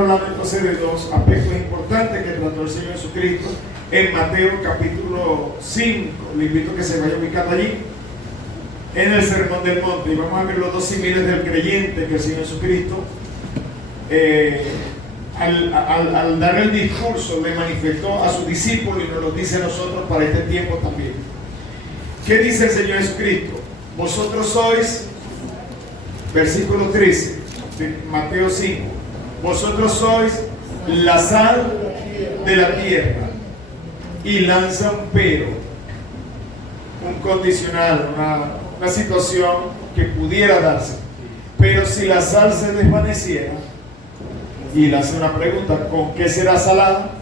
hablando entonces de dos aspectos importantes que trató el Señor Jesucristo en Mateo capítulo 5. Le invito a que se vaya ubicando allí, en el Sermón del Monte, y vamos a ver los dos símiles del creyente que el Señor Jesucristo, al dar el discurso, le manifestó a sus discípulos y nos lo dice a nosotros para este tiempo también. ¿Qué dice el Señor Jesucristo? Vosotros sois, versículo 13 de Mateo 5, vosotros sois la sal de la tierra. Y lanza un pero, un condicional, una situación que pudiera darse. Pero si la sal se desvaneciera, y le hace una pregunta, ¿con qué será salada?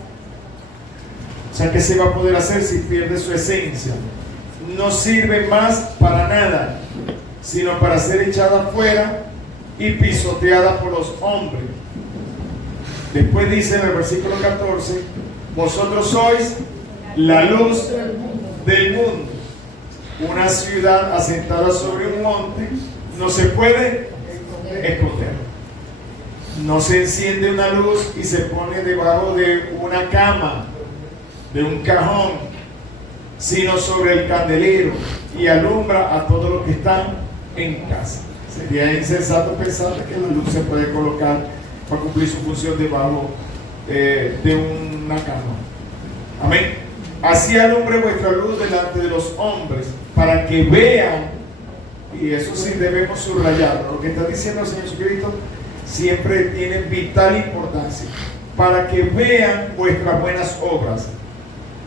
O sea, ¿qué se va a poder hacer si pierde su esencia? No sirve más para nada, sino para ser echada afuera y pisoteada por los hombres. Después dice en el versículo 14, vosotros sois la luz del mundo. Una ciudad asentada sobre un monte no se puede esconder. No se enciende una luz y se pone debajo de una cama, de un cajón, sino sobre el candelero y alumbra a todos los que están en casa. Sería insensato pensar que la luz se puede colocar para cumplir su función debajo de una cama. Amén. Así alumbre vuestra luz delante de los hombres, para que vean, y eso sí debemos subrayarlo, lo que está diciendo el Señor Jesucristo siempre tiene vital importancia, para que vean vuestras buenas obras.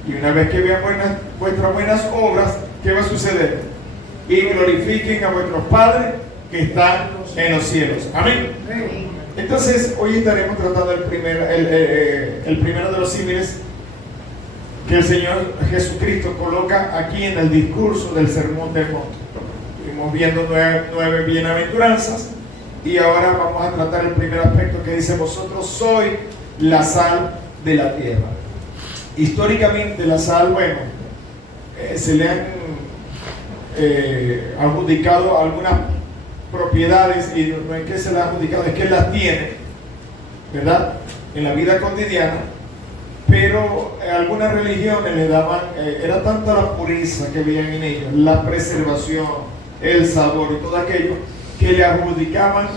Y una vez que vean vuestras buenas obras, ¿qué va a suceder? Y glorifiquen a vuestros padres que están en los cielos. Amén. Entonces, hoy estaremos tratando el primero de los símiles que el Señor Jesucristo coloca aquí en el discurso del Sermón del Monte. Estuvimos viendo nueve bienaventuranzas y ahora vamos a tratar el primer aspecto que dice: vosotros sois la sal de la tierra. Históricamente la sal, bueno, se le han adjudicado algunas propiedades, y no es que se las ha adjudicado, es que las tiene, ¿verdad?, en la vida cotidiana. Pero algunas religiones le daban, era tanta la pureza que veían en ellos, la preservación, el sabor y todo aquello, que le adjudicaban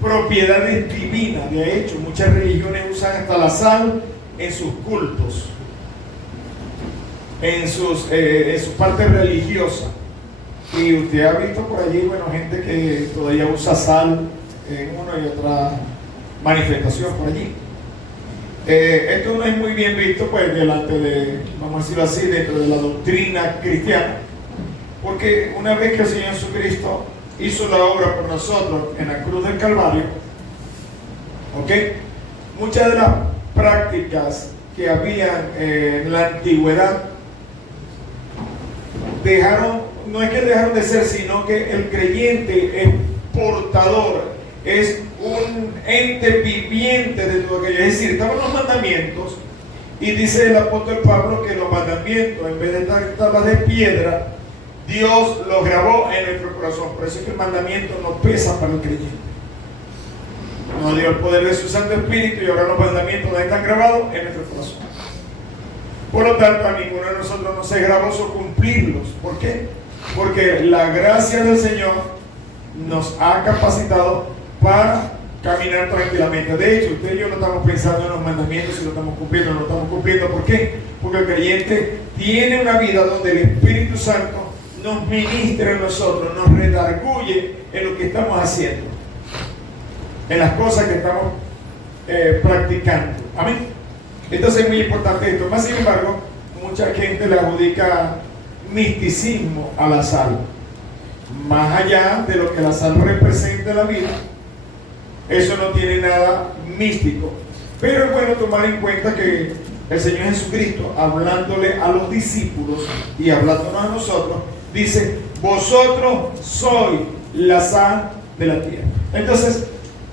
propiedades divinas. De hecho, muchas religiones usan hasta la sal en sus cultos, en su parte religiosa. Y usted ha visto por allí, bueno, gente que todavía usa sal en una y otra manifestación por allí. Esto no es muy bien visto, pues, delante de, vamos a decirlo así, dentro de la doctrina cristiana, porque una vez que el Señor Jesucristo hizo la obra por nosotros en la cruz del Calvario, ¿ok?, muchas de las prácticas que habían en la antigüedad no es que dejaron de ser, sino que el creyente es portador, es un ente viviente de todo aquello. Es decir, estaban los mandamientos, y dice el apóstol Pablo que los mandamientos, en vez de estar en tablas de piedra, Dios los grabó en nuestro corazón. Por eso es que el mandamiento no pesa para el creyente. Nos dio el poder de su Santo Espíritu, y ahora los mandamientos no están grabados en nuestro corazón. Por lo tanto, a ninguno de nosotros nos es gravoso cumplirlos. ¿Por qué? Porque la gracia del Señor nos ha capacitado para caminar tranquilamente. De hecho, usted y yo no estamos pensando en los mandamientos, si lo estamos cumpliendo o no lo estamos cumpliendo. ¿Por qué? Porque el creyente tiene una vida donde el Espíritu Santo nos ministra en nosotros, nos redarguye en lo que estamos haciendo, en las cosas que estamos practicando. Amén. Entonces es muy importante esto. Más sin embargo, mucha gente le adjudica misticismo a la sal. Más allá de lo que la sal representa en la vida, eso no tiene nada místico. Pero es bueno tomar en cuenta que el Señor Jesucristo, hablándole a los discípulos y hablándonos a nosotros, dice: vosotros sois la sal de la tierra. Entonces,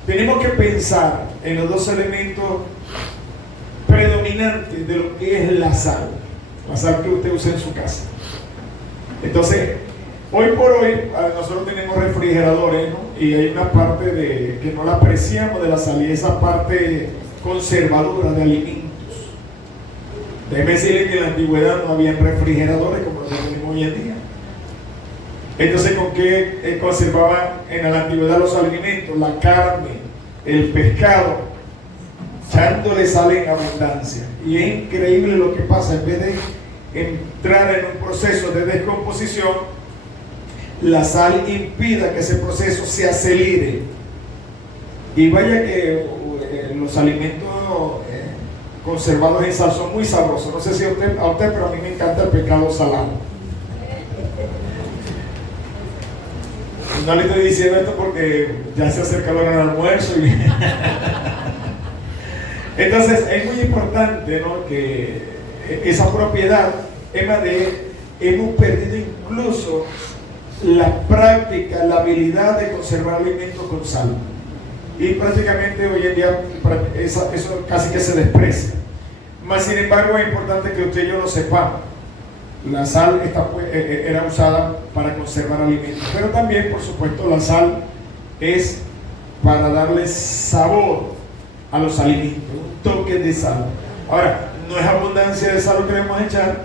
tenemos que pensar en los dos elementos predominantes de lo que es la sal que usted usa en su casa. Entonces, Hoy por hoy nosotros tenemos refrigeradores, ¿no? Y hay una parte que no la apreciamos de la sal, y esa parte conservadora de alimentos. Déjeme decirle que en la antigüedad no había refrigeradores como los que tenemos hoy en día. Entonces, ¿con qué conservaban en la antigüedad los alimentos? La carne, el pescado, echándole sal en abundancia. Y es increíble lo que pasa. En vez de entrar en un proceso de descomposición, la sal impide que ese proceso se acelere. Y vaya que los alimentos conservados en sal son muy sabrosos. No sé si a usted, pero a mí me encanta el pescado salado. No le estoy diciendo esto porque ya se acerca la hora del almuerzo. Entonces es muy importante, ¿no?, que esa propiedad, hemos perdido incluso la práctica, la habilidad de conservar alimentos con sal. Y prácticamente hoy en día eso casi que se desprecia. Mas sin embargo es importante que usted y yo lo sepamos. La sal era usada para conservar alimentos, pero también, por supuesto, la sal es para darle sabor a los alimentos, un toque de sal. Ahora, no es abundancia de sal lo que debemos echar,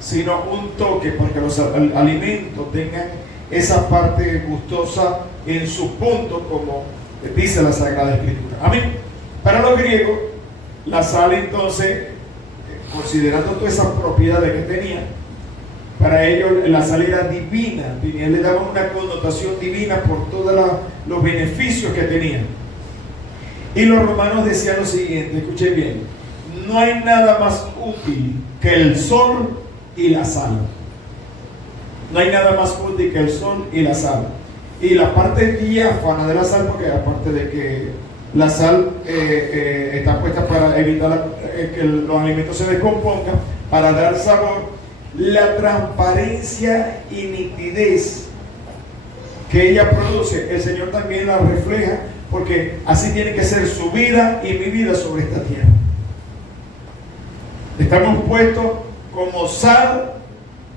sino un toque, porque los alimentos tengan esa parte gustosa en sus puntos, como dice la Sagrada Escritura. Amén. Para los griegos, la sal, entonces, considerando todas esas propiedades que tenía, para ellos la sal era divina, le daban una connotación divina por todos los beneficios que tenía. Y los romanos decían lo siguiente, escuchen bien: no hay nada más útil que el sol y la sal. No hay nada más útil que el sol y la sal. Y la parte diáfana de la sal, porque aparte de que la sal está puesta para evitar que los alimentos se descompongan, para dar sabor, la transparencia y nitidez que ella produce, el Señor también la refleja, porque así tiene que ser su vida y mi vida sobre esta tierra. Estamos puestos como sal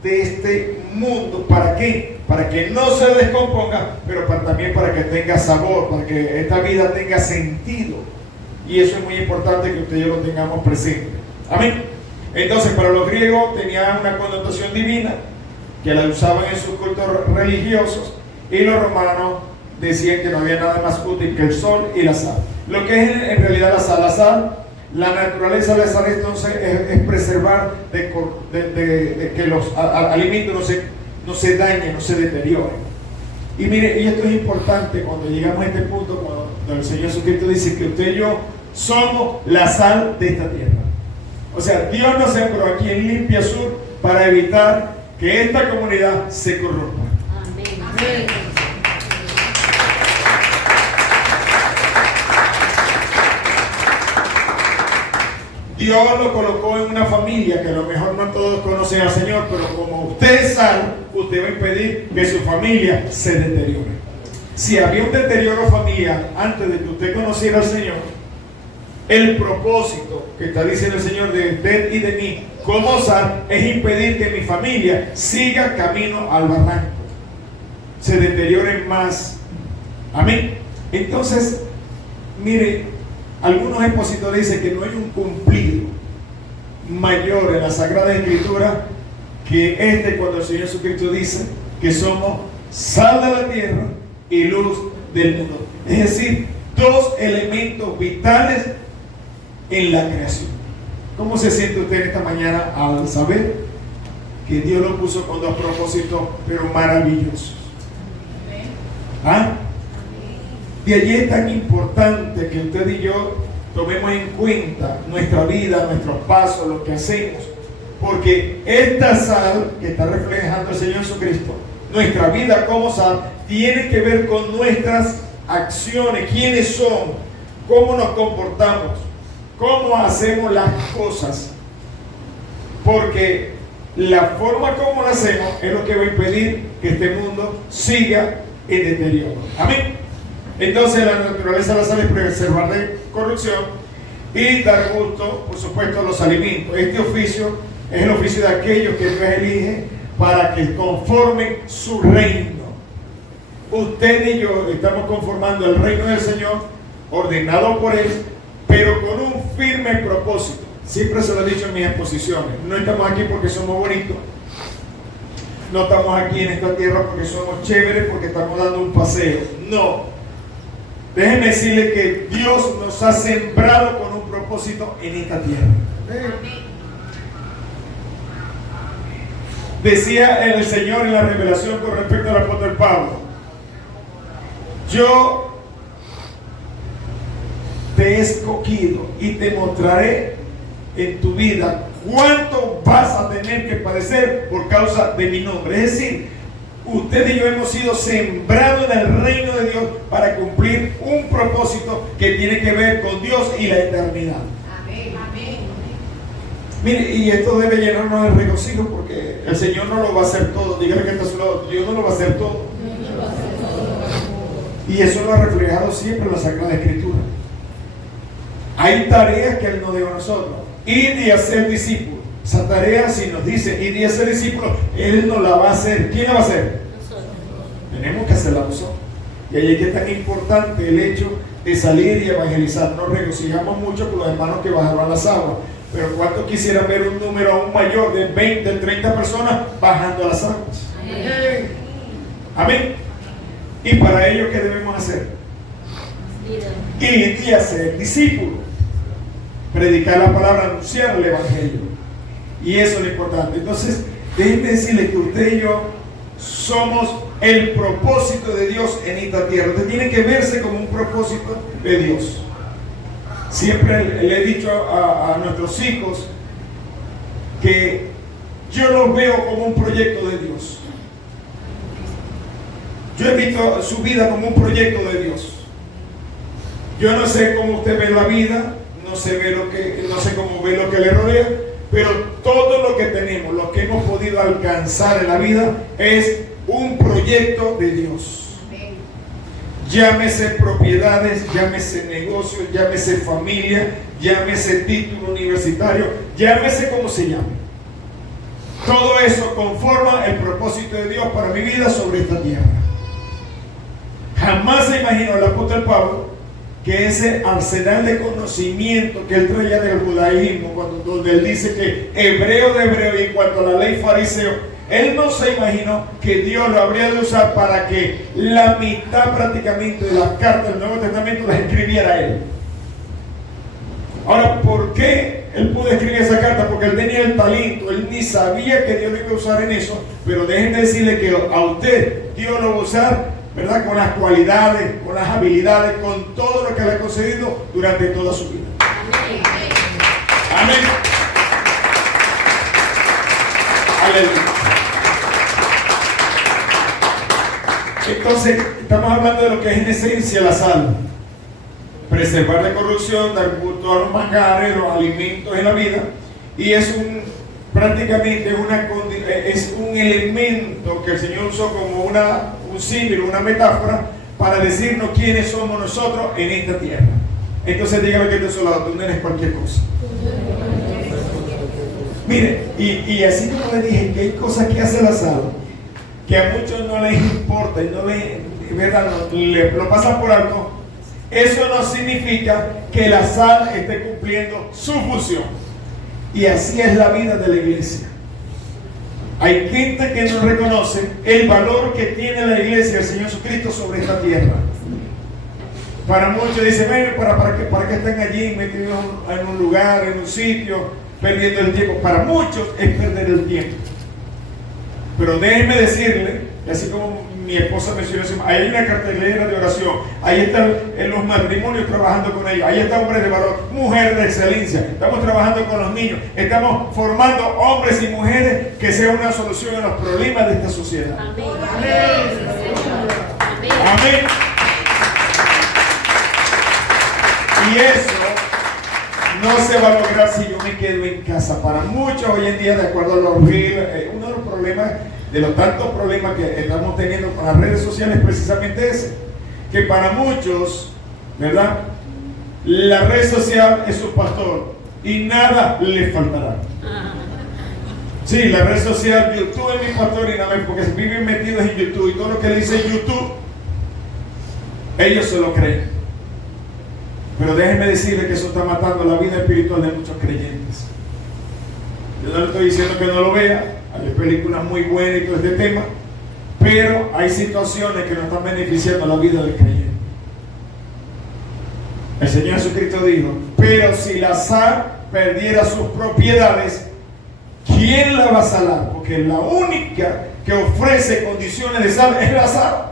de este mundo. ¿Para qué? Para que no se descomponga, pero también para que tenga sabor, para que esta vida tenga sentido. Y eso es muy importante que usted y yo lo tengamos presente. Amén. Entonces, para los griegos tenía una connotación divina, que la usaban en sus cultos religiosos, y los romanos decían que no había nada más útil que el sol y la sal. Lo que es en realidad la sal, la naturaleza de la sal, entonces es preservar de que los alimentos no se dañen, no se deterioren. Y mire, y esto es importante cuando llegamos a este punto, cuando el Señor Jesucristo dice que usted y yo somos la sal de esta tierra. O sea, Dios nos sembró aquí en Limpia Sur para evitar que esta comunidad se corrompa. Amén. Amén. Dios lo colocó en una familia que a lo mejor no todos conocen al Señor, pero como usted es sal, usted va a impedir que su familia se deteriore. Si había un deterioro familiar antes de que usted conociera al Señor, el propósito que está diciendo el Señor de usted y de mí como sal es impedir que mi familia siga camino al barranco, se deterioren más. Amén. Entonces, mire, algunos expositores dicen que no hay un cumplido mayor en la Sagrada Escritura que cuando el Señor Jesucristo dice que somos sal de la tierra y luz del mundo. Es decir, dos elementos vitales en la creación. ¿Cómo se siente usted esta mañana al saber que Dios lo puso con dos propósitos, pero maravillosos? ¿Ah? De allí es tan importante que usted y yo tomemos en cuenta nuestra vida, nuestros pasos, lo que hacemos, porque esta sal que está reflejando el Señor Jesucristo, nuestra vida como sal, tiene que ver con nuestras acciones, quiénes somos, cómo nos comportamos, cómo hacemos las cosas, porque la forma como lo hacemos es lo que va a impedir que este mundo siga en deterioro. Amén. Entonces la naturaleza de la sal es preservar de corrupción y dar gusto, por supuesto, a los alimentos. Este oficio es el oficio de aquellos que Dios elige para que conformen su reino. Usted y yo estamos conformando el reino del Señor, ordenado por Él, pero con un firme propósito. Siempre se lo he dicho en mis exposiciones. No estamos aquí porque somos bonitos. No estamos aquí en esta tierra porque somos chéveres, porque estamos dando un paseo. No. Déjenme decirle que Dios nos ha sembrado con un propósito en esta tierra. Decía el Señor en la revelación con respecto al apóstol Pablo: yo te he escogido y te mostraré en tu vida cuánto vas a tener que padecer por causa de mi nombre. Es decir, usted y yo hemos sido sembrados en el reino de Dios para cumplir un propósito que tiene que ver con Dios y la eternidad. Amén, amén. Mire, y esto debe llenarnos de regocijo porque el Señor no lo va a hacer todo. Dígale que está a su lado: Dios no lo va a hacer todo. Y eso lo ha reflejado siempre en la Sagrada Escritura. Hay tareas que Él nos dio a nosotros. Ir y hacer discípulos. Esa tarea, si nos dice ir y hacer discípulos, Él nos la va a hacer. ¿Quién la va a hacer? Nosotros. Tenemos que hacerla nosotros. Y ahí es que es tan importante el hecho de salir y evangelizar. Nos regocijamos mucho con los hermanos que bajaron a las aguas. Pero ¿cuántos quisieran ver un número aún mayor de 20, 30 personas bajando a las aguas? Amén. Amén. ¿Y para ello qué debemos hacer? Ir y hacer discípulos. Predicar la palabra, anunciar el evangelio. Y eso es lo importante. Entonces, déjenme decirle que usted y yo somos el propósito de Dios en esta tierra. Usted tiene que verse como un propósito de Dios. Siempre le he dicho a nuestros hijos que yo los veo como un proyecto de Dios. Yo he visto su vida como un proyecto de Dios. Yo no sé cómo usted ve la vida, no sé cómo ve lo que le rodea, pero todo lo que tenemos, lo que hemos podido alcanzar en la vida, es un proyecto de Dios. Llámese propiedades, llámese negocios, llámese familia, llámese título universitario, llámese como se llame. Todo eso conforma el propósito de Dios para mi vida sobre esta tierra. Jamás se imaginó el apóstol Pablo que ese arsenal de conocimiento que él traía del judaísmo, donde él dice que hebreo de hebreo y en cuanto a la ley fariseo, él no se imaginó que Dios lo habría de usar para que la mitad prácticamente de las cartas del Nuevo Testamento las escribiera él. Ahora, ¿por qué él pudo escribir esa carta? Porque él tenía el talento, él ni sabía que Dios lo iba a usar en eso, pero déjenme decirle que a usted Dios lo va a usar, ¿verdad? Con las cualidades, con las habilidades, con todo lo que le ha concedido durante toda su vida. Amén. Amén. Aleluya. Entonces, estamos hablando de lo que es en esencia la sal. Preservar la corrupción, dar culto a los manjares, los alimentos en la vida. Y es prácticamente es un elemento que el Señor usó como un símbolo, una metáfora, para decirnos quiénes somos nosotros en esta tierra. Entonces dígame que te lado, tú no eres cualquier cosa. Mire, y así como le dije que hay cosas que hace la sal que a muchos no les importa y lo pasan por alto. Eso no significa que la sal esté cumpliendo su función. Y así es la vida de la iglesia. Hay gente que no reconoce el valor que tiene la iglesia, el Señor Jesucristo, sobre esta tierra. Para muchos dicen, bueno, ¿para qué están allí metidos en un lugar, en un sitio, perdiendo el tiempo? Para muchos es perder el tiempo. Pero déjenme decirle, así como mi esposa mencionó, ahí hay una cartelera de oración, ahí están en los matrimonios trabajando con ellos, ahí está hombres de valor, mujeres de excelencia, estamos trabajando con los niños, estamos formando hombres y mujeres que sean una solución a los problemas de esta sociedad. Amén. Amén. Amén. Y eso no se va a lograr si yo me quedo en casa. Para muchos hoy en día, de acuerdo a los reels, uno de los problemas, de los tantos problemas que estamos teniendo con las redes sociales, es precisamente ese, que para muchos, ¿verdad?, la red social es su pastor y nada le faltará. Sí, la red social YouTube es mi pastor y nada más, porque viven metidos en YouTube y todo lo que dice YouTube, ellos se lo creen. Pero déjenme decirles que eso está matando la vida espiritual de muchos creyentes. Yo no le estoy diciendo que no lo vea, hay películas muy buenas y todo este tema, pero hay situaciones que no están beneficiando la vida del creyente. El Señor Jesucristo dijo: pero si la sal perdiera sus propiedades, ¿quién la va a salar? Porque la única que ofrece condiciones de sal es la sal.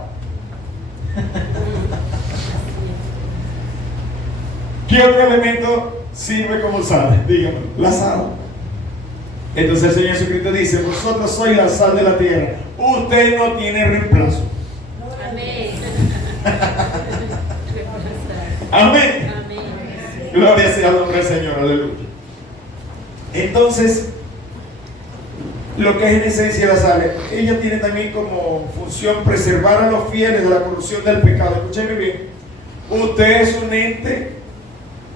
¿Qué otro elemento sirve como sal? Dígame, la sal. Entonces el Señor Jesucristo dice: vosotros sois la sal de la tierra. Usted no tiene reemplazo. Amén. Amén. Gloria sea al nombre del Señor. Aleluya. Entonces, lo que es en esencia la sal, ella tiene también como función preservar a los fieles de la corrupción del pecado. Escúcheme bien. Usted es un ente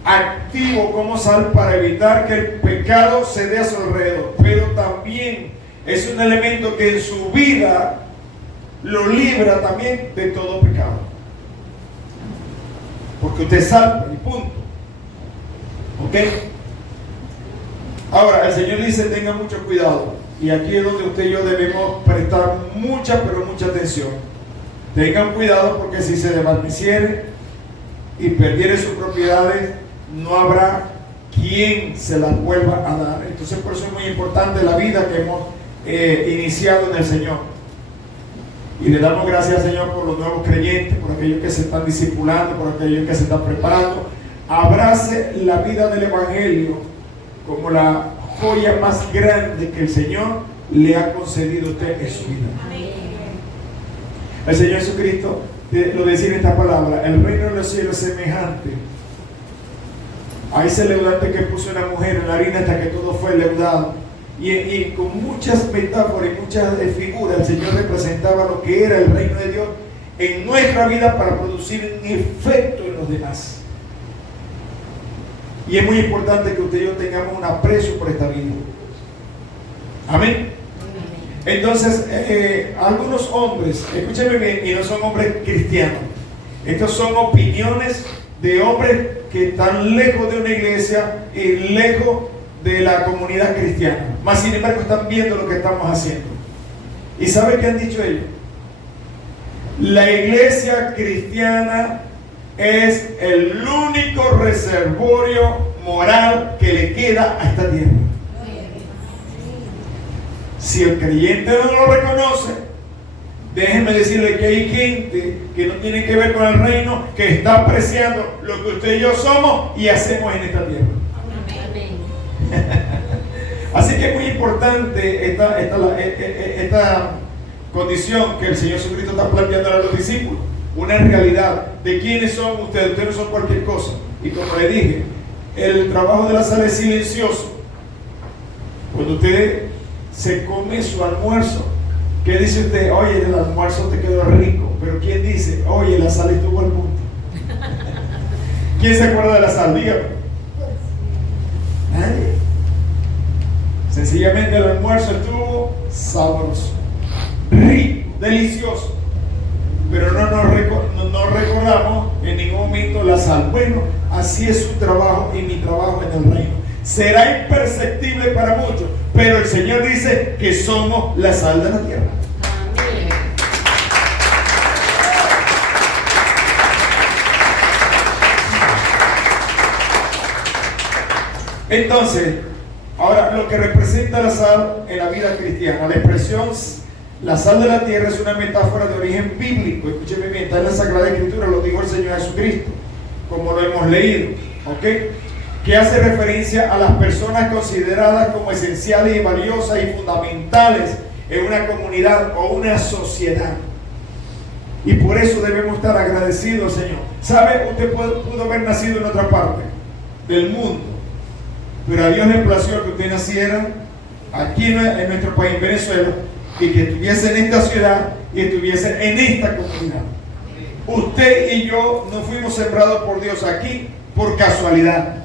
activo como sal para evitar que el pecado se dé a su alrededor, pero también es un elemento que en su vida lo libra también de todo pecado, porque usted salva y punto. ¿Ok? Ahora el Señor dice: tenga mucho cuidado, y aquí es donde usted y yo debemos prestar mucha, pero mucha atención. Tengan cuidado, porque si se desvaneciere y perdiere sus propiedades, no habrá quien se las vuelva a dar. Entonces, por eso es muy importante la vida que hemos iniciado en el Señor. Y le damos gracias al Señor por los nuevos creyentes, por aquellos que se están discipulando, por aquellos que se están preparando. Abrace la vida del Evangelio como la joya más grande que el Señor le ha concedido a usted en su vida. El Señor Jesucristo lo decía en esta palabra: el reino de los cielos es semejante a ese leudante que puso una mujer en la harina hasta que todo fue leudado. Y con muchas metáforas y muchas figuras, el Señor representaba lo que era el reino de Dios en nuestra vida para producir un efecto en los demás. Y es muy importante que usted y yo tengamos un aprecio por esta vida. Amén. Entonces, algunos hombres, escúcheme bien, y no son hombres cristianos, estos son opiniones de hombres que están lejos de una iglesia y lejos de la comunidad cristiana, mas sin embargo están viendo lo que estamos haciendo. ¿Y sabe qué han dicho ellos? La iglesia cristiana es el único reservorio moral que le queda a esta tierra. Si el creyente no lo reconoce, déjenme decirle que hay gente que no tiene que ver con el reino, que está apreciando lo que usted y yo somos y hacemos en esta tierra. Así que es muy importante esta condición que el Señor Jesucristo está planteando a los discípulos. Una realidad de quiénes son ustedes. Ustedes no son cualquier cosa. Y como le dije, el trabajo de la sal es silencioso. Cuando usted se come su almuerzo, ¿qué dice usted? Oye, el almuerzo te quedó rico. Pero ¿quién dice? Oye, la sal estuvo al punto. ¿Quién se acuerda de la sal? Dígame. Nadie. Sencillamente el almuerzo estuvo sabroso, rico, delicioso, pero no recordamos en ningún momento la sal. Bueno, así es su trabajo y mi trabajo en el reino. Será imperceptible para muchos, pero el Señor dice que somos la sal de la tierra. Amén. Entonces, ahora, lo que representa la sal en la vida cristiana, la expresión la sal de la tierra es una metáfora de origen bíblico. Escúcheme bien, está en la Sagrada Escritura, lo dijo el Señor Jesucristo, como lo hemos leído, ¿ok? Que hace referencia a las personas consideradas como esenciales y valiosas y fundamentales en una comunidad o una sociedad. Y por eso debemos estar agradecidos, Señor. ¿Sabe? Usted pudo haber nacido en otra parte del mundo, pero a Dios le plació que usted naciera aquí en nuestro país, Venezuela, y que estuviese en esta ciudad y estuviese en esta comunidad. Usted y yo no fuimos sembrados por Dios aquí por casualidad.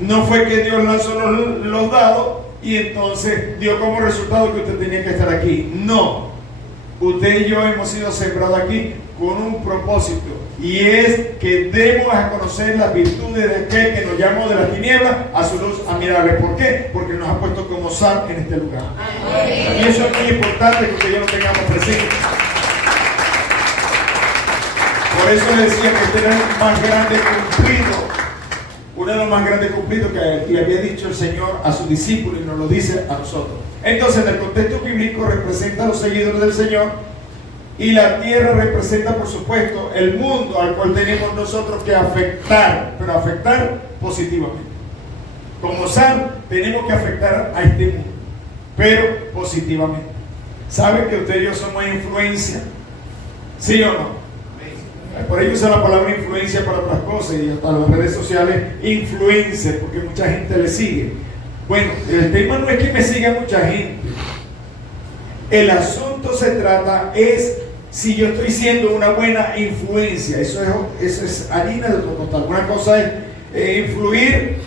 No fue que Dios lanzó los dados y entonces dio como resultado que usted tenía que estar aquí. No. Usted y yo hemos sido sembrados aquí con un propósito, y es que demos a conocer las virtudes de aquel que nos llamó de las tinieblas a su luz admirable. ¿Por qué? Porque nos ha puesto como sal en este lugar. Y eso es muy importante que usted y yo lo tengamos presente. Por eso le decía que este era el más grande cumplido, uno de los más grandes cumplidos que le había dicho el Señor a sus discípulos, y nos lo dice a nosotros. Entonces, en el contexto bíblico, representa a los seguidores del Señor, y la tierra representa, por supuesto, el mundo al cual tenemos nosotros que afectar, pero afectar positivamente. Como sal, tenemos que afectar a este mundo, pero positivamente. ¿Sabe que usted y yo somos influencia? ¿Sí o no? Por ello usa la palabra influencia para otras cosas, y hasta las redes sociales, influencer, porque mucha gente le sigue. Bueno, el tema no es que me siga mucha gente. El asunto se trata es si yo estoy siendo una buena influencia. Eso es harina de otro costal. Una cosa es influir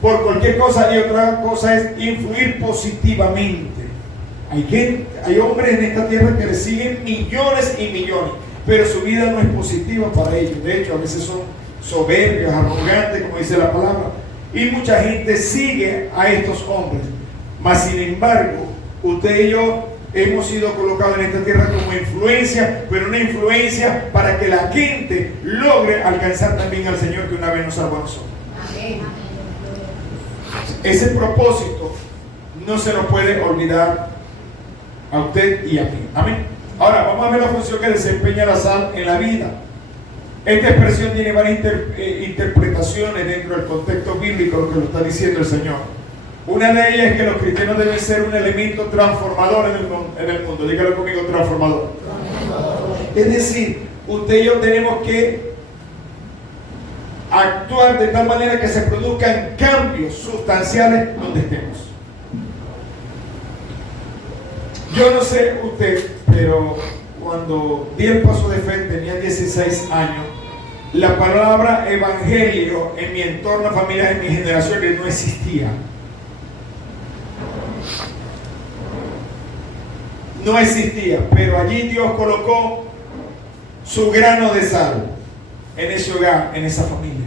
por cualquier cosa, y otra cosa es influir positivamente. Hay hombres en esta tierra que le siguen millones y millones, pero su vida no es positiva para ellos. De hecho, a veces son soberbios, arrogantes, como dice la palabra, y mucha gente sigue a estos hombres. Mas sin embargo, usted y yo hemos sido colocados en esta tierra como influencia, pero una influencia para que la gente logre alcanzar también al Señor que una vez nos salvó a nosotros. Amén. Ese propósito no se nos puede olvidar a usted y a mí. Amén. Ahora vamos a ver la función que desempeña la sal en la vida. Esta expresión tiene varias interpretaciones dentro del contexto bíblico, lo que lo está diciendo el Señor. Una de ellas es que los cristianos deben ser un elemento transformador en el mundo. Dígalo conmigo, transformador. Es decir, usted y yo tenemos que actuar de tal manera que se produzcan cambios sustanciales donde estemos. Yo no sé usted, pero cuando di el paso de fe, tenía 16 años, la palabra evangelio en mi entorno familiar, en mi generación, no existía. No existía, pero allí Dios colocó su grano de sal en ese hogar, en esa familia.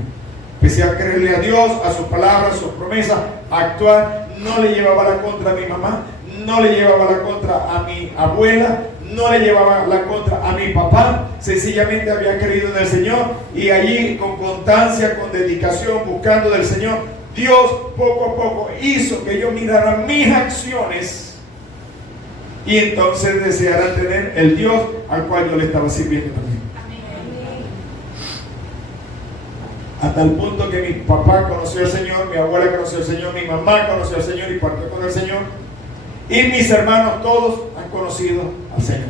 Empecé a creerle a Dios, a sus palabras, a sus promesas, a actuar. No le llevaba la contra a mi mamá, no le llevaba la contra a mi abuela, no le llevaba la contra a mi papá. Sencillamente había creído en el Señor, y allí con constancia, con dedicación, buscando del Señor, Dios poco a poco hizo que yo mirara mis acciones, y entonces deseara tener el Dios al cual yo le estaba sirviendo también. Hasta el punto que mi papá conoció al Señor, mi abuela conoció al Señor, mi mamá conoció al Señor y partió con el Señor, y mis hermanos todos han conocido al Señor.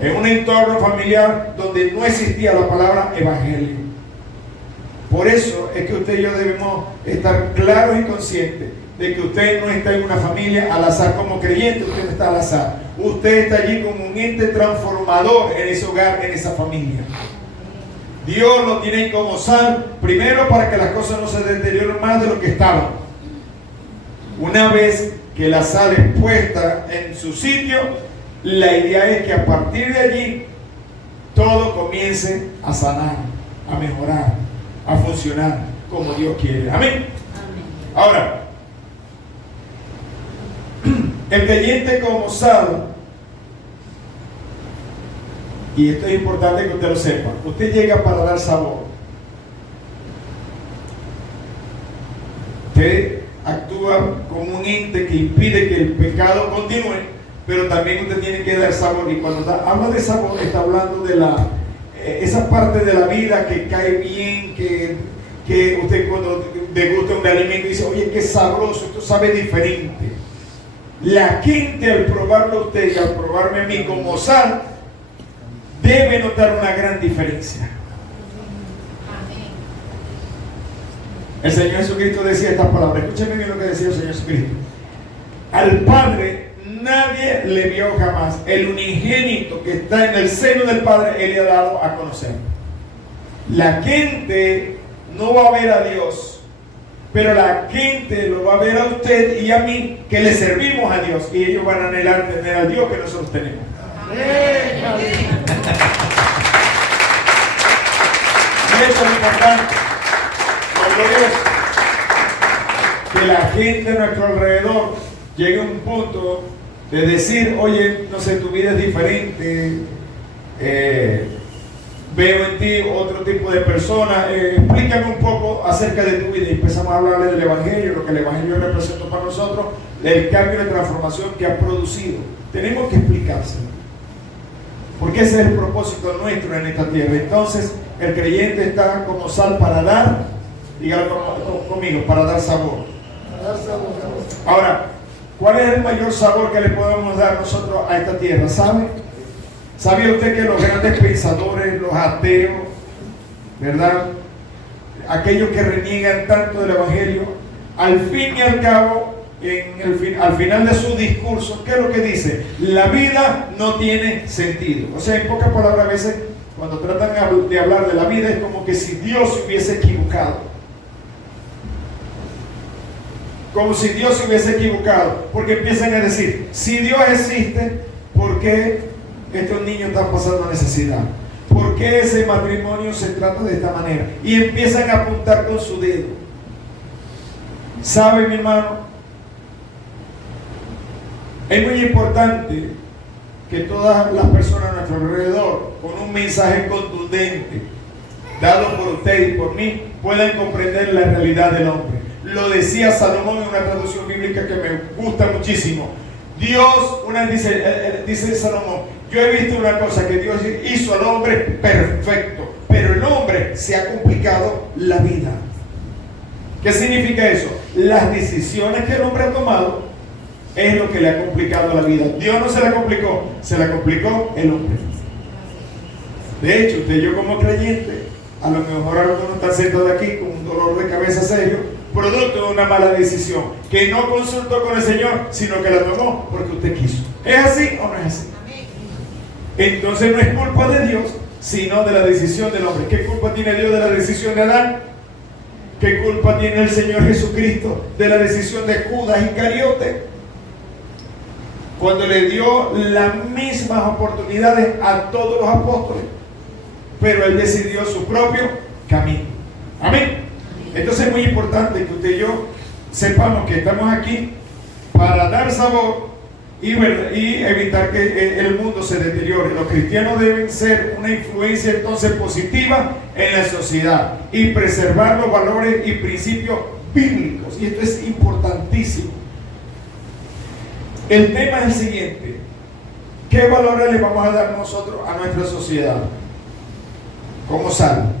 En un entorno familiar donde no existía la palabra evangelio. Por eso es que usted y yo debemos estar claros y conscientes de que usted no está en una familia al azar como creyente. Usted no está al azar. Usted está allí como un ente transformador en ese hogar, en esa familia. Dios lo tiene como sal, primero para que las cosas no se deterioren más de lo que estaban. Una vez que la sal es puesta en su sitio, la idea es que a partir de allí todo comience a sanar, a mejorar, a funcionar como Dios quiere. Amén. Ahora, el creyente como sal, y esto es importante que usted lo sepa, usted llega para dar sabor. Usted actúa como un ente que impide que el pecado continúe, pero también usted tiene que dar sabor. Y cuando habla de sabor, está hablando de esa parte de la vida que cae bien, que usted cuando degusta un alimento dice, oye, qué sabroso, esto sabe diferente. La gente al probarlo a usted y al probarme a mí como sal, debe notar una gran diferencia. El Señor Jesucristo decía estas palabras. Escúcheme bien lo que decía el Señor Jesucristo. Al Padre nadie le vio jamás. El unigénito que está en el seno del Padre, Él le ha dado a conocer. La gente no va a ver a Dios, pero la gente lo va a ver a usted y a mí, que le servimos a Dios, y ellos van a anhelar tener al Dios que nosotros tenemos. Y eso es importante, que la gente a nuestro alrededor llegue a un punto de decir, oye, no sé, tu vida es diferente, veo en ti otro tipo de persona, explícame un poco acerca de tu vida, y empezamos a hablarle del Evangelio, lo que el Evangelio representa para nosotros, del cambio de transformación que ha producido. Tenemos que explicárselo, porque ese es el propósito nuestro en esta tierra. Entonces el creyente está como sal para dar, dígalo conmigo, para dar sabor. Ahora, ¿cuál es el mayor sabor que le podemos dar nosotros a esta tierra? ¿Sabe usted que los grandes pensadores, los ateos, ¿verdad?, aquellos que reniegan tanto del Evangelio, al fin y al cabo, al final de su discurso, ¿qué es lo que dice? La vida no tiene sentido. O sea, en pocas palabras, a veces cuando tratan de hablar de la vida es como que si Dios se hubiese equivocado. Como si Dios se hubiese equivocado, porque empiezan a decir, si Dios existe, ¿por qué estos niños están pasando necesidad? ¿Por qué ese matrimonio se trata de esta manera? Y empiezan a apuntar con su dedo. ¿Sabe, mi hermano? Es muy importante que todas las personas a nuestro alrededor, con un mensaje contundente, dado por usted y por mí, puedan comprender la realidad del hombre. Lo decía Salomón en una traducción bíblica que me gusta muchísimo. Dios, dice Salomón, yo he visto una cosa, que Dios hizo al hombre perfecto, pero el hombre se ha complicado la vida. ¿Qué significa eso? Las decisiones que el hombre ha tomado es lo que le ha complicado la vida. Dios no se la complicó, se la complicó el hombre. De hecho, usted y yo como creyente, a lo mejor algunos están sentados aquí con un dolor de cabeza serio, producto de una mala decisión, que no consultó con el Señor, sino que la tomó porque usted quiso. ¿Es así o no es así? Entonces no es culpa de Dios, sino de la decisión del hombre. ¿Qué culpa tiene Dios de la decisión de Adán? ¿Qué culpa tiene el Señor Jesucristo de la decisión de Judas Iscariote? Cuando le dio las mismas oportunidades a todos los apóstoles, pero él decidió su propio camino. Amén. Entonces es muy importante que usted y yo sepamos que estamos aquí para dar sabor y evitar que el mundo se deteriore. Los cristianos deben ser una influencia entonces positiva en la sociedad y preservar los valores y principios bíblicos. Y esto es importantísimo. El tema es el siguiente: ¿qué valores le vamos a dar nosotros a nuestra sociedad? Como sal,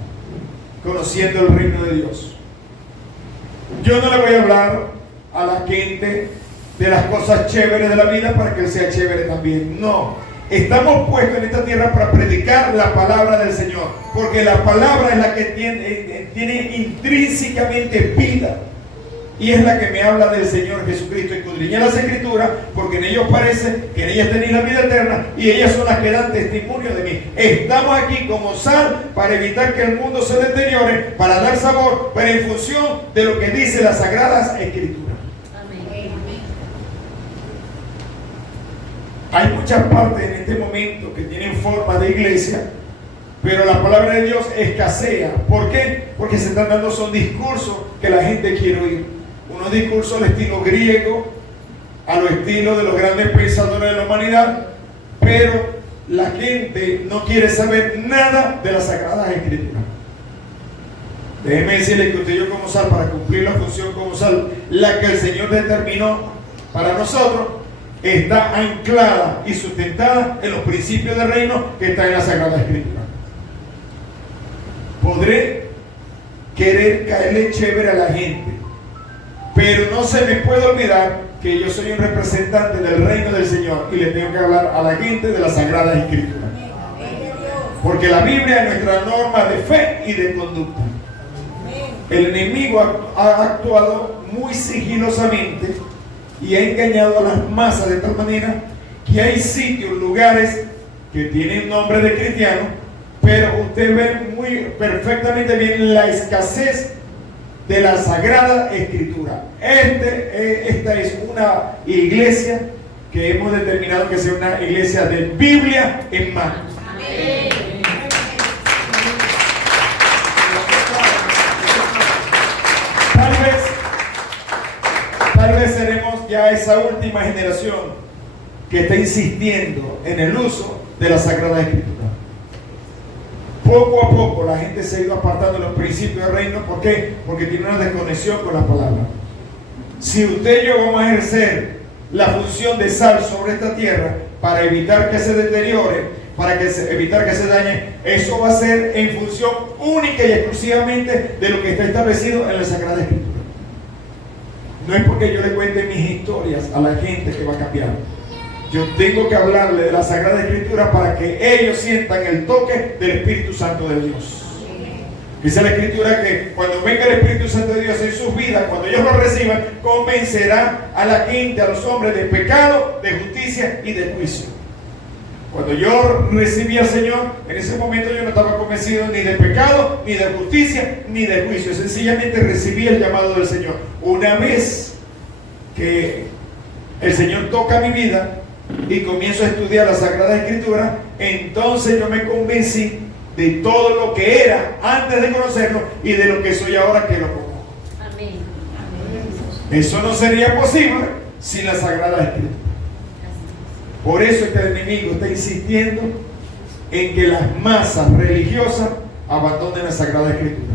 conociendo el reino de Dios. Yo no le voy a hablar a la gente de las cosas chéveres de la vida para que él sea chévere también. No, estamos puestos en esta tierra para predicar la palabra del Señor, porque la palabra es la que tiene intrínsecamente vida, y es la que me habla del Señor Jesucristo. Escudriñé las Escrituras, porque en ellos parece que en ellas tenéis la vida eterna, y ellas son las que dan testimonio de mí. Estamos aquí como sal para evitar que el mundo se deteriore, para dar sabor, pero en función de lo que dice las Sagradas Escrituras. Amén. Hay muchas partes en este momento que tienen forma de iglesia, pero la palabra de Dios escasea. ¿Por qué? Porque se están dando son discursos que la gente quiere oír. Unos discursos al estilo griego, a lo estilo de los grandes pensadores de la humanidad, pero la gente no quiere saber nada de las Sagradas Escrituras. Déjeme decirle que usted y yo como sal, para cumplir la función como sal, la que el Señor determinó para nosotros, está anclada y sustentada en los principios del reino que están en la Sagrada Escritura. Podré querer caerle chévere a la gente, pero no se me puede olvidar que yo soy un representante del reino del Señor y le tengo que hablar a la gente de las Sagradas Escrituras, porque la Biblia es nuestra norma de fe y de conducta. El enemigo ha actuado muy sigilosamente y ha engañado a las masas de tal manera que hay sitios, lugares que tienen nombre de cristianos, pero usted ve muy perfectamente bien la escasez de la Sagrada Escritura. Esta es una iglesia que hemos determinado que sea una iglesia de Biblia en mano. Amén. Tal vez seremos ya esa última generación que está insistiendo en el uso de la Sagrada Escritura. Poco a poco la gente se ha ido apartando de los principios del reino. ¿Por qué? Porque tiene una desconexión con la palabra. Si usted y yo vamos a ejercer la función de sal sobre esta tierra para evitar que se deteriore, evitar que se dañe, eso va a ser en función única y exclusivamente de lo que está establecido en la Sagrada Escritura. No es porque yo le cuente mis historias a la gente que va a cambiar. Yo tengo que hablarle de la Sagrada Escritura para que ellos sientan el toque del Espíritu Santo de Dios. Dice la Escritura que cuando venga el Espíritu Santo de Dios en sus vidas, cuando ellos lo reciban, convencerá a la gente, a los hombres, de pecado, de justicia y de juicio. Cuando yo recibí al Señor, en ese momento yo no estaba convencido ni de pecado, ni de justicia, ni de juicio. Sencillamente recibí el llamado del Señor. Una vez que el Señor toca mi vida y comienzo a estudiar la Sagrada Escritura, entonces yo me convencí de todo lo que era antes de conocerlo y de lo que soy ahora que lo conozco. Amén. Eso no sería posible sin la Sagrada Escritura. Por eso este enemigo está insistiendo en que las masas religiosas abandonen la Sagrada Escritura.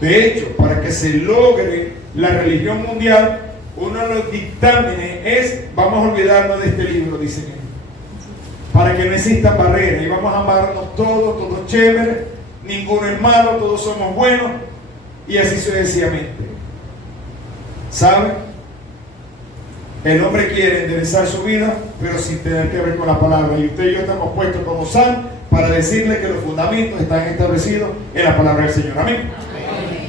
De hecho, para que se logre la religión mundial, uno de los dictámenes es: vamos a olvidarnos de este libro, dice él, para que no existan barreras y vamos a amarnos todos chéveres, ninguno es malo, todos somos buenos, y así sucesivamente. ¿Saben? El hombre quiere enderezar su vida, pero sin tener que ver con la palabra. Y usted y yo estamos puestos como sal para decirle que los fundamentos están establecidos en la palabra del Señor. Amén. Amén.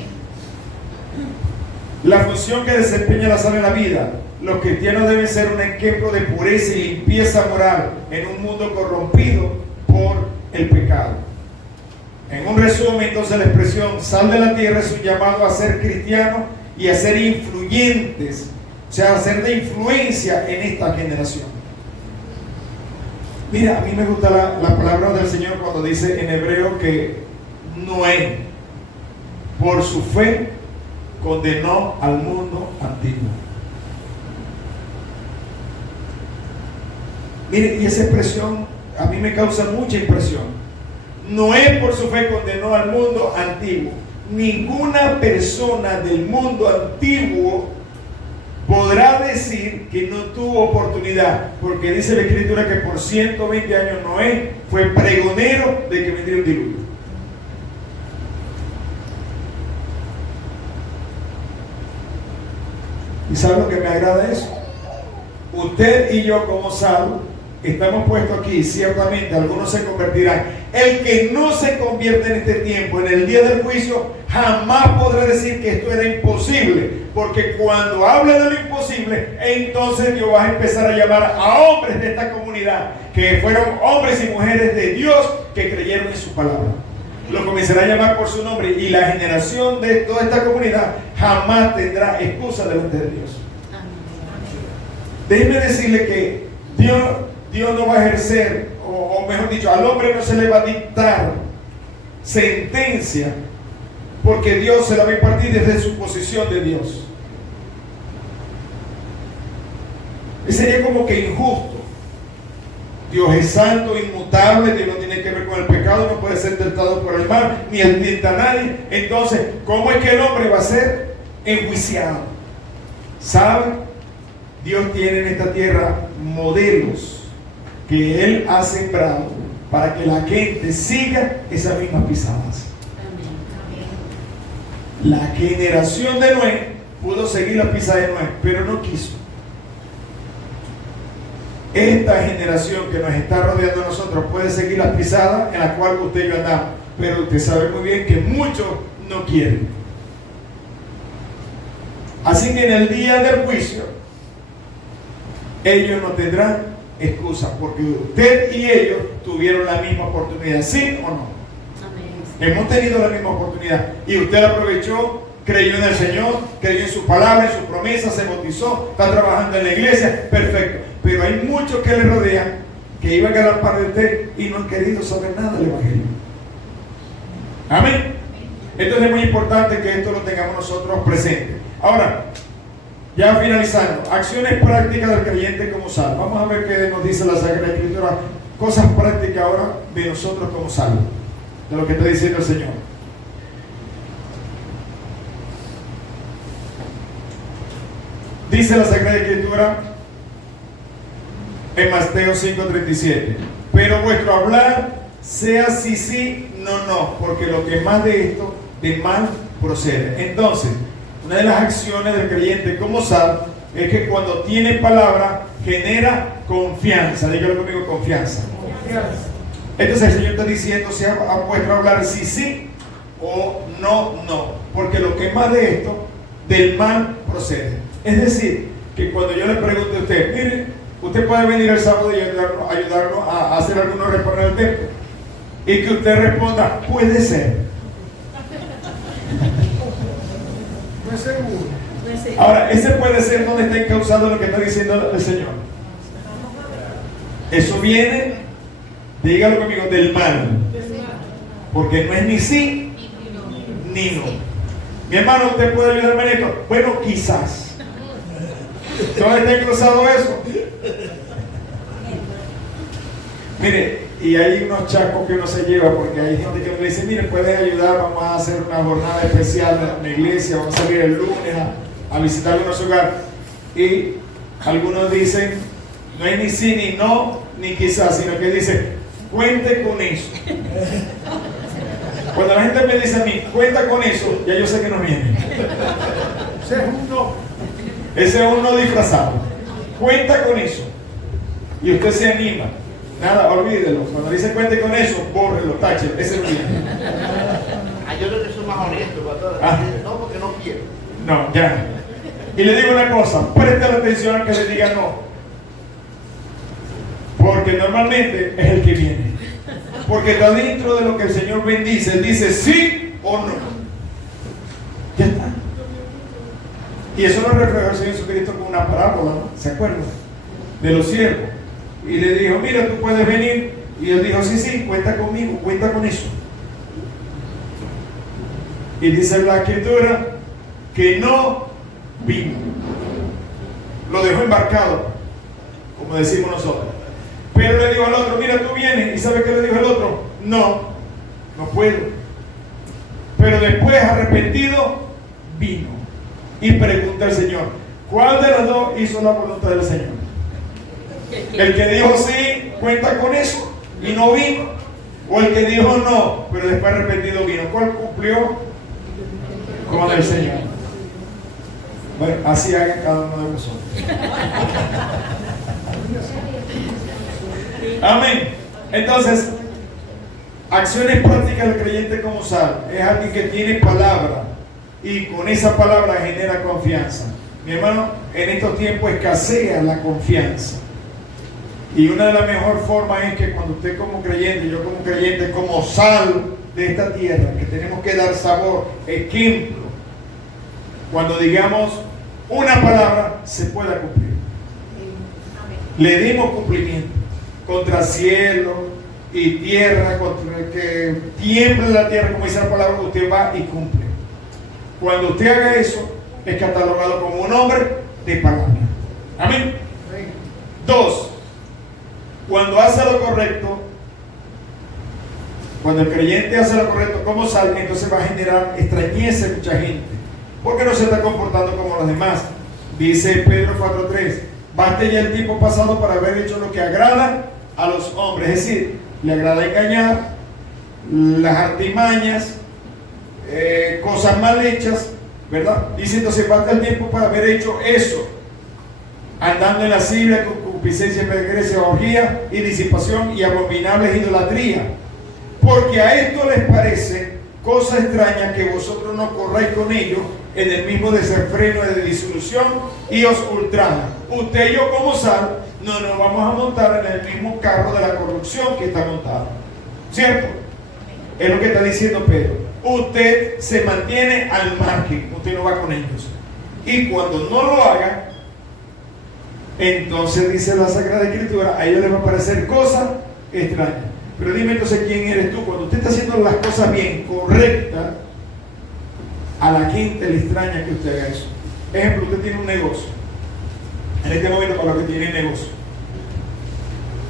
La función que desempeña la sal en la vida. Los cristianos deben ser un ejemplo de pureza y limpieza moral en un mundo corrompido por el pecado. En un resumen, entonces, la expresión sal de la tierra es un llamado a ser cristianos y a ser influyentes. O sea, hacer de influencia en esta generación. Mira, a mí me gusta la palabra del Señor cuando dice en hebreo que Noé, por su fe, condenó al mundo antiguo. Miren, y esa expresión a mí me causa mucha impresión. Noé, por su fe, condenó al mundo antiguo. Ninguna persona del mundo antiguo podrá decir que no tuvo oportunidad, porque dice la Escritura que por 120 años Noé fue pregonero de que vendría un diluvio. ¿Y sabe lo que me agrada de eso? Usted y yo como sal estamos puestos aquí, ciertamente algunos se convertirán. El que no se convierte en este tiempo, en el día del juicio, jamás podrá decir que esto era imposible, porque cuando habla de lo imposible, entonces Dios va a empezar a llamar a hombres de esta comunidad, que fueron hombres y mujeres de Dios que creyeron en su palabra. Lo comenzará a llamar por su nombre, y la generación de toda esta comunidad jamás tendrá excusa delante de Dios. Déjeme decirle que Dios no va a ejercer, o mejor dicho, al hombre no se le va a dictar sentencia, porque Dios se la va a impartir desde su posición de Dios. Y sería como que injusto. Dios es santo, inmutable, Dios no tiene que ver con el pecado, no puede ser tentado por el mal, ni tienta a nadie. Entonces, ¿cómo es que el hombre va a ser enjuiciado? ¿Sabe? Dios tiene en esta tierra modelos que Él ha sembrado para que la gente siga esas mismas pisadas. La generación de Noé pudo seguir la pisada de Noé, pero no quiso. Esta generación que nos está rodeando a nosotros puede seguir las pisadas en las cuales usted y yo andamos, pero usted sabe muy bien que muchos no quieren. Así que en el día del juicio ellos no tendrán excusa, porque usted y ellos tuvieron la misma oportunidad, ¿sí o no? Hemos tenido la misma oportunidad y usted la aprovechó, creyó en el Señor, creyó en su palabra, en su promesa, se bautizó, está trabajando en la iglesia, perfecto. Pero hay muchos que le rodean, que iban a la par de usted y no han querido saber nada del Evangelio. Amén. Entonces es muy importante que esto lo tengamos nosotros presente. Ahora, ya finalizando, acciones prácticas del creyente como salvo. Vamos a ver qué nos dice la Sagrada Escritura, cosas prácticas ahora de nosotros como salvos, de lo que está diciendo el Señor. Dice la Sagrada Escritura en Mateo 5:37, pero vuestro hablar sea sí, sí, no, no, porque lo que más de esto, de mal procede. Entonces, una de las acciones del creyente como salvo es que cuando tiene palabra genera confianza. Dígalo conmigo, confianza. Entonces el Señor está diciendo, sea a vuestro hablar sí, sí o no, no, porque lo que más de esto, del mal procede. Es decir, que cuando yo le pregunte a usted, mire, usted puede venir el sábado y ayudarnos a hacer algunos reparos del templo, y que usted responda, puede ser. No es seguro. Ahora, ese puede ser donde está encauzado lo que está diciendo el Señor. Eso viene, dígalo conmigo, del mal. Porque no es ni sí ni no. Mi hermano, ¿usted puede ayudarme en esto? Bueno, quizás. ¿Dónde está encauzado eso? Mire, y hay unos chacos que uno se lleva, porque hay gente que me dice, mire, puedes ayudar, vamos a hacer una jornada especial en la iglesia, vamos a salir el lunes a visitar algunos hogares. Y algunos dicen, no hay ni sí, ni no, ni quizás, sino que dicen, cuente con eso. Cuando la gente me dice a mí, cuenta con eso, ya yo sé que no viene. Ese es un no. Ese es un no disfrazado. Cuenta con eso. Y usted se anima. Nada, olvídelo. Cuando dice cuente con eso, bórrelo, táchelo. Ese no viene. Yo creo que soy más honesto, pastor. No, porque no quiero. No, ya. Y le digo una cosa, preste la atención a que le diga no. Porque normalmente es el que viene. Porque está dentro de lo que el Señor bendice. Él dice sí o no. Ya está. Y eso lo reflejó el Señor Jesucristo con una parábola, ¿no? ¿Se acuerdan? De los siervos. Y le dijo, mira, tú puedes venir. Y él dijo, sí, sí, cuenta conmigo, cuenta con eso. Y dice la Escritura que no vino. Lo dejó embarcado, como decimos nosotros. Pero le dijo al otro, mira, tú vienes. ¿Y sabe qué le dijo el otro? No, no puedo. Pero después, arrepentido, vino. Y pregunta al Señor, ¿cuál de los dos hizo la voluntad del Señor? El que dijo sí, cuenta con eso, y no vino. O el que dijo no, pero después arrepentido vino. ¿Cuál cumplió? Con el Señor. Bueno, así haga cada uno de nosotros. Amén. Entonces, acciones prácticas del creyente como salvo. Es alguien que tiene palabra y con esa palabra genera confianza. Mi hermano, en estos tiempos escasea la confianza. Y una de las mejores formas es que cuando usted como creyente, yo como creyente, como sal de esta tierra, que tenemos que dar sabor, ejemplo, cuando digamos una palabra, se pueda cumplir. Le dimos cumplimiento contra cielo y tierra, contra el que tiembla la tierra, como dice la palabra, usted va y cumple. Cuando usted haga eso, es catalogado como un hombre de palabra. Amén. 2. Cuando hace lo correcto, cuando el creyente hace lo correcto como sal, entonces va a generar extrañeza en mucha gente, porque no se está comportando como los demás. Dice Pedro 4:3, baste ya el tiempo pasado para haber hecho lo que agrada a los hombres, es decir, le agrada engañar, las artimañas, cosas mal hechas, ¿verdad? Dice entonces basta el tiempo para haber hecho eso, andando en lascivia, concupiscencia, perversidad, orgía y disipación y abominables idolatría, porque a esto les parece cosa extraña que vosotros no corráis con ellos en el mismo desenfreno de disolución y os ultrajan. Usted y yo como sal no nos vamos a montar en el mismo carro de la corrupción que está montado, ¿cierto? Es lo que está diciendo Pedro. Usted se mantiene al margen, usted no va con ellos. Y cuando no lo haga, entonces dice la Sagrada Escritura, a ellos les va a parecer cosas extrañas. Pero dime entonces quién eres tú. Cuando usted está haciendo las cosas bien, correctas, a la gente le extraña que usted haga eso. Ejemplo, usted tiene un negocio. En este momento, para los que tienen negocio,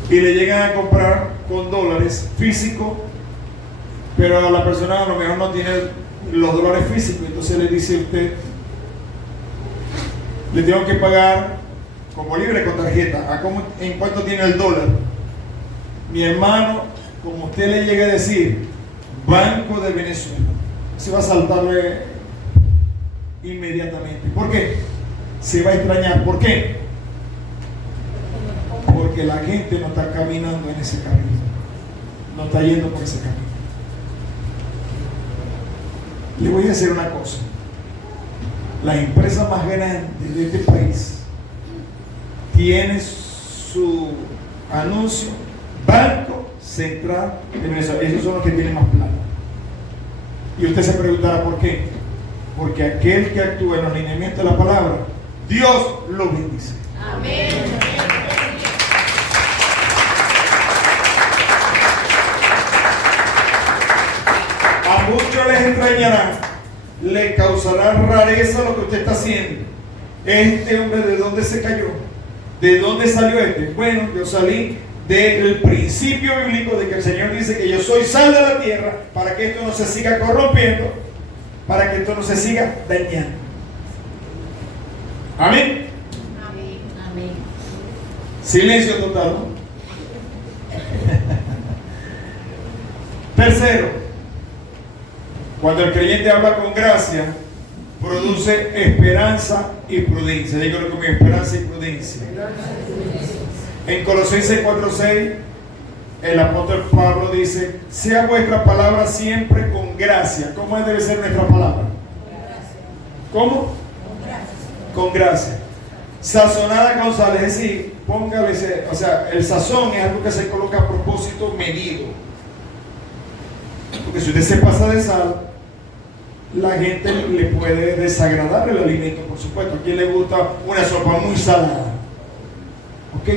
y le llegan a comprar con dólares físicos, pero la persona a lo mejor no tiene los dólares físicos, entonces le dice a usted, le tengo que pagar como libre con tarjeta. ¿En cuánto tiene el dólar? Mi hermano, como usted le llegue a decir, Banco de Venezuela, se va a saltarle inmediatamente. ¿Por qué? Se va a extrañar. ¿Por qué? Porque la gente no está caminando en ese camino, no está yendo por ese camino. Le voy a decir una cosa. La empresa más grande de este país tiene su anuncio Banco Central de Venezuela. Esos son los que tienen más plata. Y usted se preguntará por qué. Porque aquel que actúa en los lineamientos de la palabra, Dios lo bendice. Amén. A muchos les extrañará, le causará rareza lo que usted está haciendo. Este hombre, ¿de dónde se cayó? ¿De dónde salió este? Bueno, yo salí del principio bíblico de que el Señor dice que yo soy sal de la tierra, para que esto no se siga corrompiendo, para que esto no se siga dañando. Amén. Amén. Amén. Silencio total, ¿no? Tercero, cuando el creyente habla con gracia, produce esperanza y prudencia. Dígalo conmigo, esperanza y prudencia. En Colosenses 4:6, el apóstol Pablo dice, sea vuestra palabra siempre con gracia. ¿Cómo debe ser nuestra palabra? ¿Cómo? Con gracia. Sazonada con sal, es decir, póngale, o sea, el sazón es algo que se coloca a propósito medido. Porque si usted se pasa de sal, la gente le puede desagradar el alimento, por supuesto. ¿A quién le gusta una sopa muy salada? ¿Ok?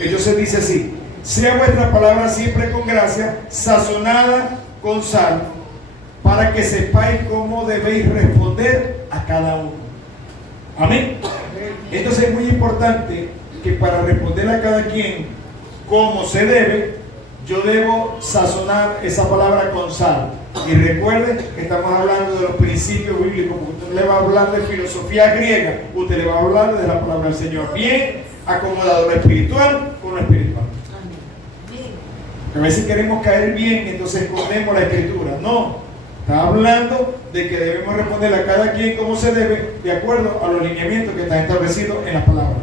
Entonces dice así, sea vuestra palabra siempre con gracia, sazonada con sal, para que sepáis cómo debéis responder a cada uno. Amén. Entonces es muy importante que para responder a cada quien como se debe, yo debo sazonar esa palabra con sal. Y recuerden que estamos hablando de los principios bíblicos, porque usted le va a hablar de filosofía griega, usted le va a hablar de la palabra del Señor, bien acomodado, lo espiritual con lo espiritual. A veces queremos caer bien, entonces escondemos la escritura. No, está hablando de que debemos responder a cada quien como se debe, de acuerdo a los lineamientos que están establecidos en la palabra.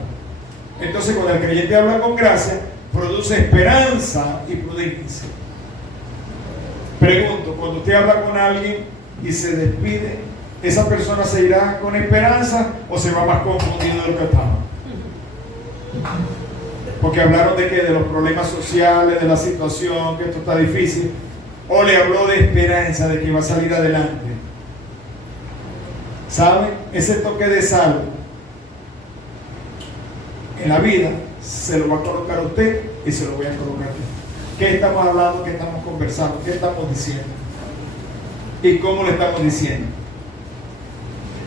Entonces, cuando el creyente habla con gracia, produce esperanza y prudencia. Pregunto, cuando usted habla con alguien y se despide, ¿esa persona se irá con esperanza o se va más confundido de lo que estaba? Porque hablaron de que de los problemas sociales, de la situación, que esto está difícil, o le habló de esperanza, de que va a salir adelante. ¿Sabe? Ese toque de sal en la vida se lo va a colocar usted y se lo voy a colocar yo. ¿Qué estamos hablando? ¿Qué estamos conversando? ¿Qué estamos diciendo? ¿Y cómo le estamos diciendo?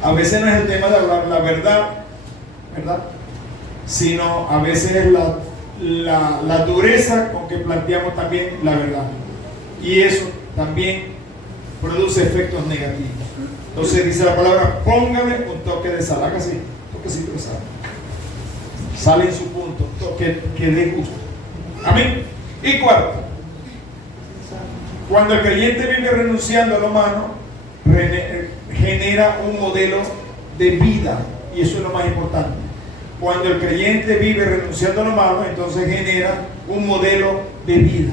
A veces no es el tema de hablar la verdad, ¿verdad? Sino a veces es la dureza con que planteamos también la verdad. Y eso también produce efectos negativos. Entonces dice la palabra, póngame un toque de sal. Haga así, toquecito de sal. Sale en su punto, toque que dé gusto. Amén. Y cuarto, cuando el creyente vive renunciando a lo humano, genera un modelo de vida. Y eso es lo más importante. Cuando el creyente vive renunciando a lo malo, entonces genera un modelo de vida.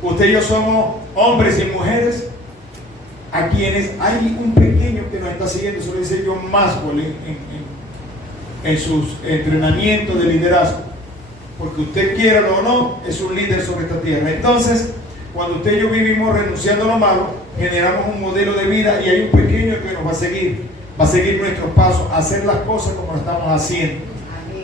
Usted y yo somos hombres y mujeres a quienes hay un pequeño que nos está siguiendo. Eso lo dice John Maxwell en sus entrenamientos de liderazgo. Porque usted quiera o no, es un líder sobre esta tierra. Entonces, Cuando usted y yo vivimos renunciando a lo malo, generamos un modelo de vida y hay un pequeño que nos va a seguir nuestros pasos, a hacer las cosas como lo estamos haciendo.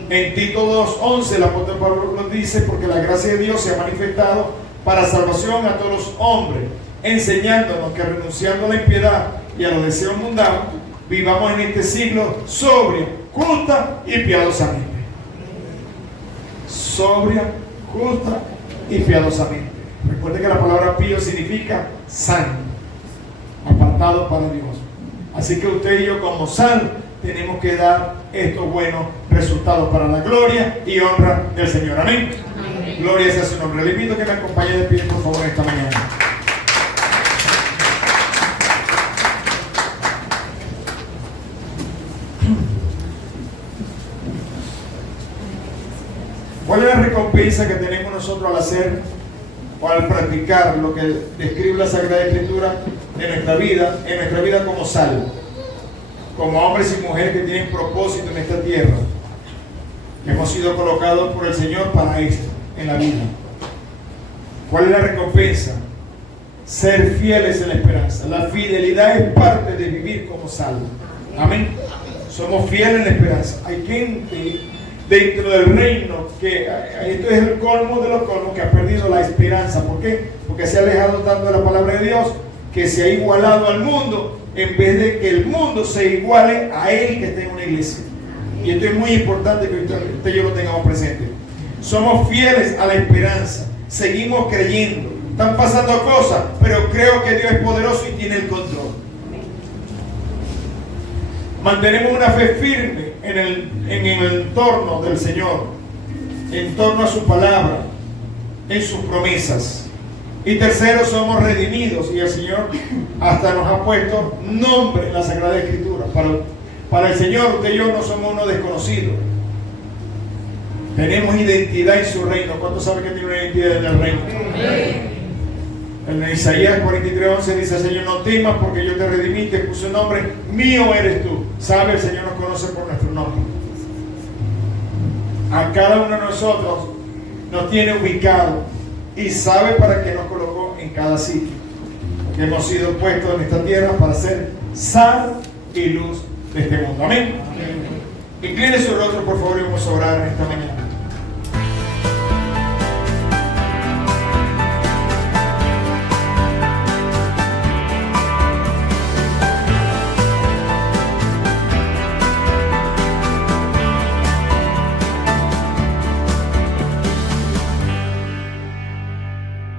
En Tito 2:11 el apóstol Pablo nos dice: porque la gracia de Dios se ha manifestado para salvación a todos los hombres, enseñándonos que renunciando a la impiedad y a los deseos mundanos, vivamos en este siglo sobria, justa y piadosamente. Sobria, justa y piadosamente. Recuerde que la palabra pío significa santo, apartado para Dios. Así que usted y yo como sal tenemos que dar estos buenos resultados para la gloria y honra del Señor. Amén. Amén. Gloria sea su nombre. Le invito a que me acompañe de pie, por favor, esta mañana. ¿Cuál es la recompensa que tenemos nosotros al hacer o al practicar lo que describe la Sagrada Escritura en nuestra vida como sal, como hombres y mujeres que tienen propósito en esta tierra, que hemos sido colocados por el Señor para esto en la vida? ¿Cuál es la recompensa? Ser fieles en la esperanza. La fidelidad es parte de vivir como sal. Amén. Somos fieles en la esperanza. Hay gente dentro del reino que esto es el colmo de los colmos, que ha perdido la esperanza. ¿Por qué? Porque se ha alejado tanto de la palabra de Dios, que se ha igualado al mundo en vez de que el mundo se iguale a él que está en una iglesia. Y esto es muy importante que usted y yo lo tengamos presente. Somos fieles a la esperanza, seguimos creyendo. Están pasando cosas, pero creo que Dios es poderoso y tiene el control. Mantenemos una fe firme en el entorno del Señor, en torno a su palabra, en sus promesas. Y tercero, somos redimidos y el Señor hasta nos ha puesto nombre en la Sagrada Escritura. Para el Señor, usted y yo no somos unos desconocidos. Tenemos identidad en su reino. ¿Cuántos saben que tiene una identidad en el reino? En Isaías 43:11 dice: Señor, no temas porque yo te redimí, te puse un nombre, mío eres tú. ¿Sabe? El Señor nos conoce por nuestro nombre. A cada uno de nosotros nos tiene ubicado y sabe para qué nos colocó en cada sitio. Que hemos sido puestos en esta tierra para ser sal y luz de este mundo. Amén. Incline su rostro, por favor, y vamos a orar en esta mañana.